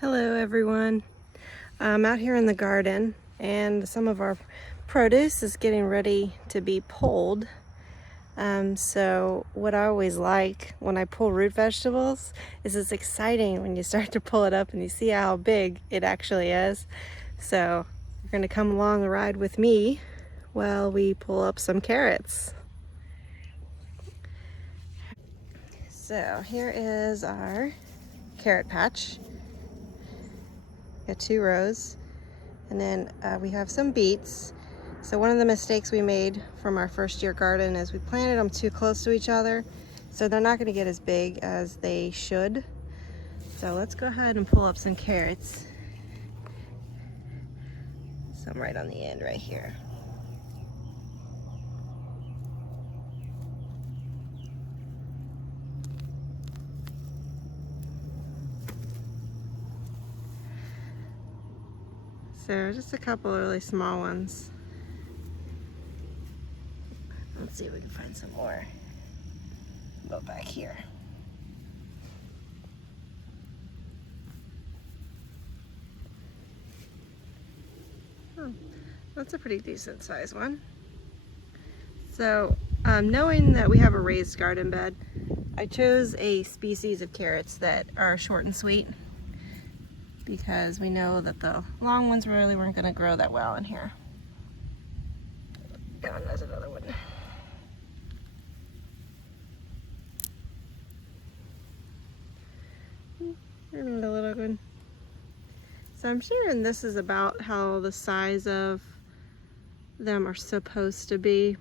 Hello everyone. I'm out here in the garden and some of our produce is getting ready to be pulled. So what I always like when I pull root vegetables is it's exciting when you start to pull it up and you see how big it actually is. So you're going to come along the ride with me while we pull up some carrots. So here is our carrot patch. Got 2 rows. And then we have some beets. So one of the mistakes we made from our first year garden is we planted them too close to each other. So they're not going to get as big as they should. So let's go ahead and pull up some carrots. Some right on the end right here. So just a couple of really small ones. Let's see if we can find some more. Go back here. Oh, that's a pretty decent size one. So knowing that we have a raised garden bed, I chose a species of carrots that are short and sweet because we know that the long ones really weren't going to grow that well in here. And there's another one. And a little one. So I'm sure this is about how the size of them are supposed to be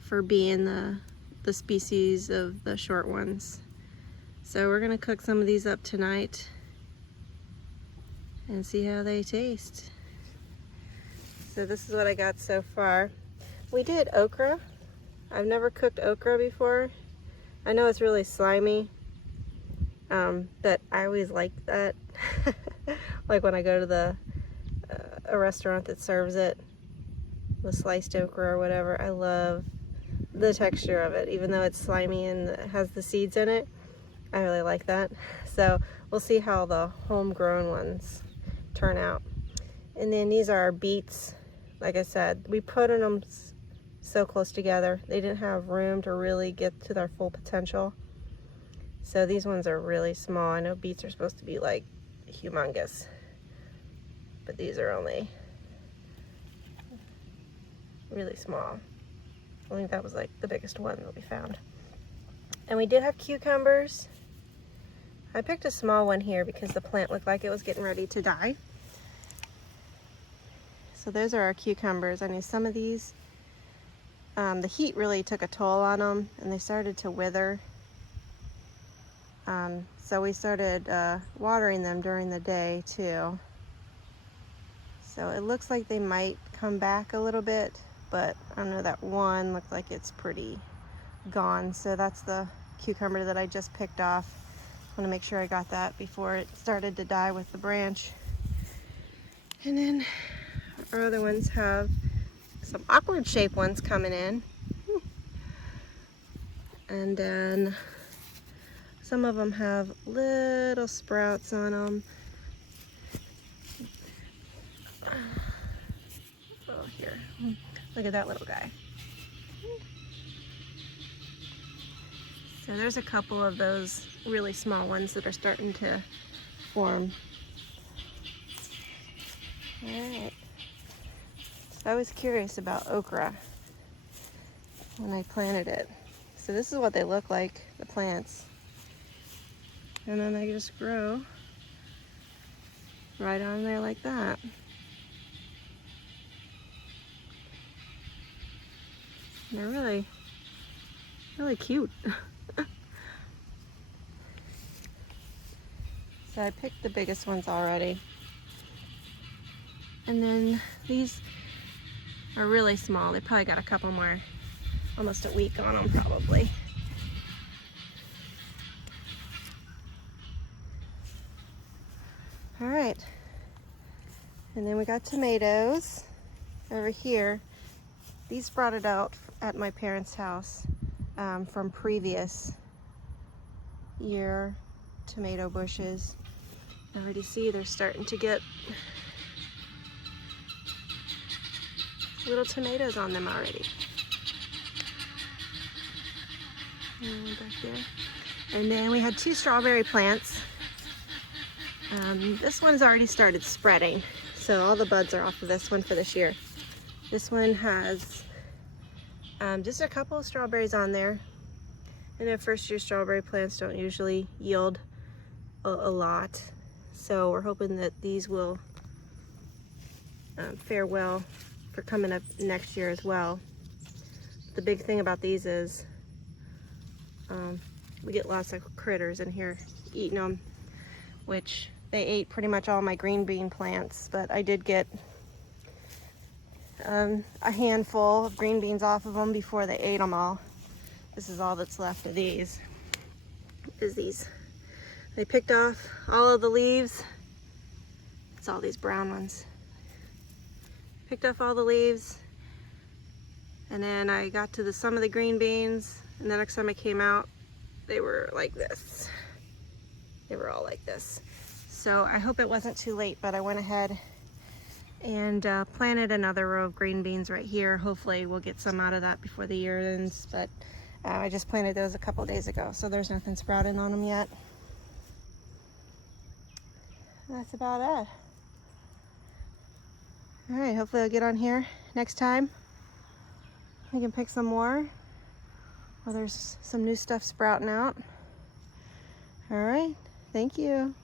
for being the species of the short ones. So we're going to cook some of these up tonight and see how they taste. So this is what I got so far. We did okra. I've never cooked okra before. I know it's really slimy, but I always like that. Like when I go to a restaurant that serves it, the sliced okra or whatever, I love the texture of it. Even though it's slimy and it has the seeds in it, I really like that. So we'll see how the homegrown ones turn out. And then these are our beets. Like I said, we put them so close together. They didn't have room to really get to their full potential. So these ones are really small. I know beets are supposed to be like humongous, but these are only really small. I think that was like the biggest one that we found. And we did have cucumbers. I picked a small one here because the plant looked like it was getting ready to die. So those are our cucumbers. I know some of these, the heat really took a toll on them and they started to wither. So we started watering them during the day too. So it looks like they might come back a little bit, but I know that one looked like it's pretty gone. So that's the cucumber that I just picked off. I want to make sure I got that before it started to die with the branch. And then our other ones have some awkward shaped ones coming in. And then some of them have little sprouts on them. Oh, here. Look at that little guy. So there's a couple of those really small ones that are starting to form. Alright. So I was curious about okra when I planted it. So this is what they look like, the plants. And then they just grow right on there like that. And they're really, really cute. So I picked the biggest ones already. And then these are really small. They probably got a couple more, almost a week on them probably. All right. And then we got tomatoes over here. These sprouted out at my parents' house from previous year tomato bushes. I already see they're starting to get little tomatoes on them already. And back there. And then we had 2 strawberry plants. This one's already started spreading, so all the buds are off of this one for this year. This one has just a couple of strawberries on there. And then first year strawberry plants don't usually yield a lot. So we're hoping that these will fare well for coming up next year as well. The big thing about these is we get lots of critters in here eating them, which they ate pretty much all my green bean plants, but I did get a handful of green beans off of them before they ate them all. This is all that's left of these, is these. They picked off all of the leaves. It's all these brown ones. Picked off all the leaves, and then I got to some of the green beans, and the next time I came out, they were like this. They were all like this. So I hope it wasn't too late, but I went ahead and planted another row of green beans right here. Hopefully we'll get some out of that before the year ends, but I just planted those a couple days ago, so there's nothing sprouting on them yet. That's about it. All right, hopefully I'll get on here next time. We can pick some more. Well, there's some new stuff sprouting out. All right, thank you.